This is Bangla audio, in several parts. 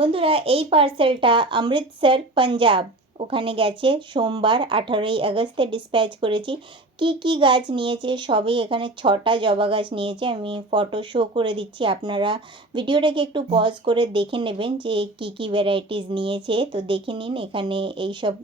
বন্ধুরা এই পার্সেলটা অমৃতসর পাঞ্জাব ওখানে গেছে সোমবার আঠারোই আগস্টে ডিসপ্যাচ করেছি। কি কি গাছ নিয়েছে? সবই এখানে ছটা জবা গাছ নিয়েছে। আমি ফটো শো করে দিচ্ছি। আপনারা ভিডিওটাকে একটু পজ করে দেখে নেবেন যে কি কি ভ্যারাইটিস নিয়েছে। তো দেখে নিন এখানে এই সব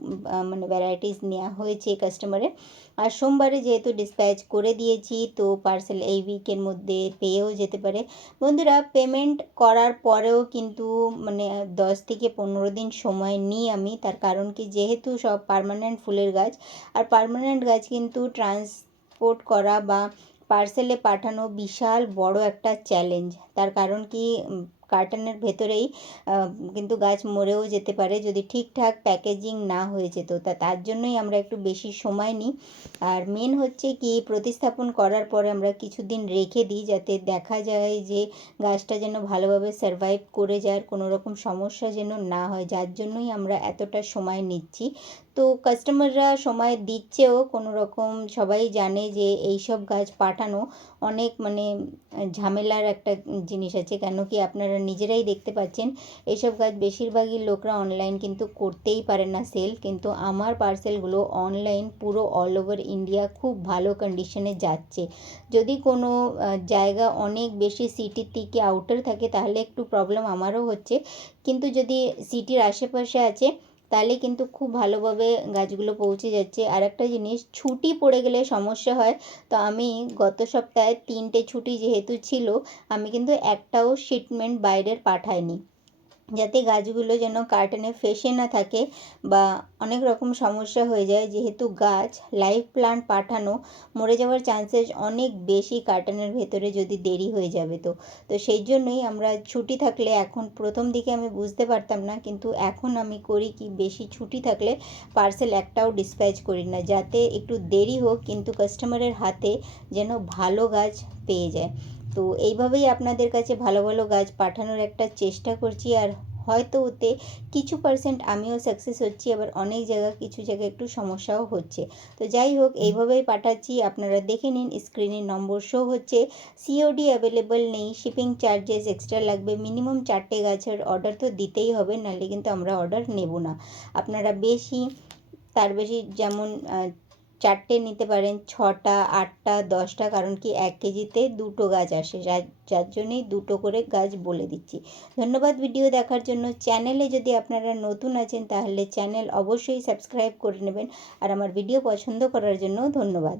মানে ভ্যারাইটিস নেওয়া হয়েছে কাস্টমারের আর সোমবারে যেহেতু ডিসপ্যাচ করে দিয়েছি, তো পার্সেল এই উইকের মধ্যে পেয়েও যেতে পারে। বন্ধুরা পেমেন্ট করার পরেও কিন্তু মানে দশ থেকে পনেরো দিন সময় নিই আমি। তার কারণ কি, যেহেতু সব পারমানেন্ট ফুলের গাছ, আর পারমানেন্ট গাছ কিন্তু ট্রান্সপোর্ট করা বা পার্সেলে পাঠানো বিশাল বড় একটা চ্যালেঞ্জ তার কারণ কি কার্টনের ভেতরেই কিন্তু গাছ মরেও যেতে পারে যদি ঠিকঠাক প্যাকেজিং না হয়ে যেত। তা, তার জন্যই আমরা একটু বেশি সময় নিই। আর মেন হচ্ছে কি, প্রতিস্থাপন করার পরে আমরা কিছুদিন রেখে দিই যাতে দেখা যায় যে গাছটা যেন ভালোভাবে সারভাইভ করে যায় আর কোনো রকম সমস্যা যেন না হয়। যার জন্যই আমরা এতটা সময় নিচ্ছি। তো কাস্টমাররা সময় দিচ্ছেও কোনো রকম সবাই জানে যে এই সব গাছ পাঠানো অনেক মানে ঝামেলার একটা জিনিস আছে। কেন কি আপনারা নিজেরাই দেখতে পাচ্ছেন, এইসব গাছ বেশিরভাগই লোকরা অনলাইন কিন্তু করতেই পারে না সেল কিন্তু আমার পার্সেলগুলো অনলাইন পুরো অল ওভার ইন্ডিয়া খুব ভালো কন্ডিশনে যাচ্ছে। যদি কোনো জায়গা অনেক বেশি সিটির থেকে আউটার থাকে, তাহলে একটু প্রবলেম আমারও হচ্ছে। কিন্তু যদি সিটির আশেপাশে আছে তাহলে কিন্তু খুব ভালোভাবে গাছগুলো পৌঁছে যাচ্ছে। আর একটা জিনিস, ছুটি পড়ে গেলে সমস্যা হয়। তো আমি গত সপ্তাহে তিনটে ছুটি যেহেতু ছিল, আমি কিন্তু একটাও শিটমেন্ট বাইরের পাঠাইনি। যাতে গাছগুলো যেন কার্টনে ফেসে না থাকে বা অনেক রকম সমস্যা হয়ে যায়। যেহেতু গাছ লাইভ প্লান্ট পাঠানো, মরে যাওয়ার চান্সেস অনেক বেশি কার্টনের ভেতরে যদি দেরি হয়ে যাবে তো। তো সেই জন্যই আমরা ছুটি থাকলে এখন প্রথম দিকে আমি বুঝতে পারতাম না, কিন্তু এখন আমি করি কি বেশি ছুটি থাকলে পার্সেল একটাও ডিসপ্যাচ করি না। যাতে একটু দেরি হোক, কিন্তু কাস্টমারের হাতে যেন ভালো গাছ পেয়ে যায়। তো এইভাবেই আপনাদের কাছে ভালো ভালো গাছ পাঠানোর একটা চেষ্টা করছি আর হয়তো ওতে কিছু পার্সেন্ট আমিও সাকসেস হচ্ছি, আবার অনেক জায়গা কিছু জায়গায় একটু সমস্যাও হচ্ছে। তো যাই হোক, এইভাবেই পাঠাচ্ছি, আপনারা দেখে নিন স্ক্রিনে নম্বর শো হচ্ছে। সিওডি অ্যাভেলেবল নেই শিপিং চার্জেস এক্সট্রা লাগবে মিনিমাম চারটে গাছের অর্ডার তো দিতেই হবে, নাহলে কিন্তু আমরা অর্ডার নেব না। আপনারা বেশি, তার বেশি যেমন চারটে নিতে পারেন, ছটা, আটটা, দশটা, কারণ কি এক কেজিতে দুটো গাছ আসে। যার জন্যেই দুটো করে গাছ বলে দিচ্ছি। ধন্যবাদ ভিডিও দেখার জন্য। চ্যানেলে যদি আপনারা নতুন আছেন, তাহলে চ্যানেল অবশ্যই সাবস্ক্রাইব করে নেবেন। আর আমার ভিডিও পছন্দ করার জন্য ধন্যবাদ।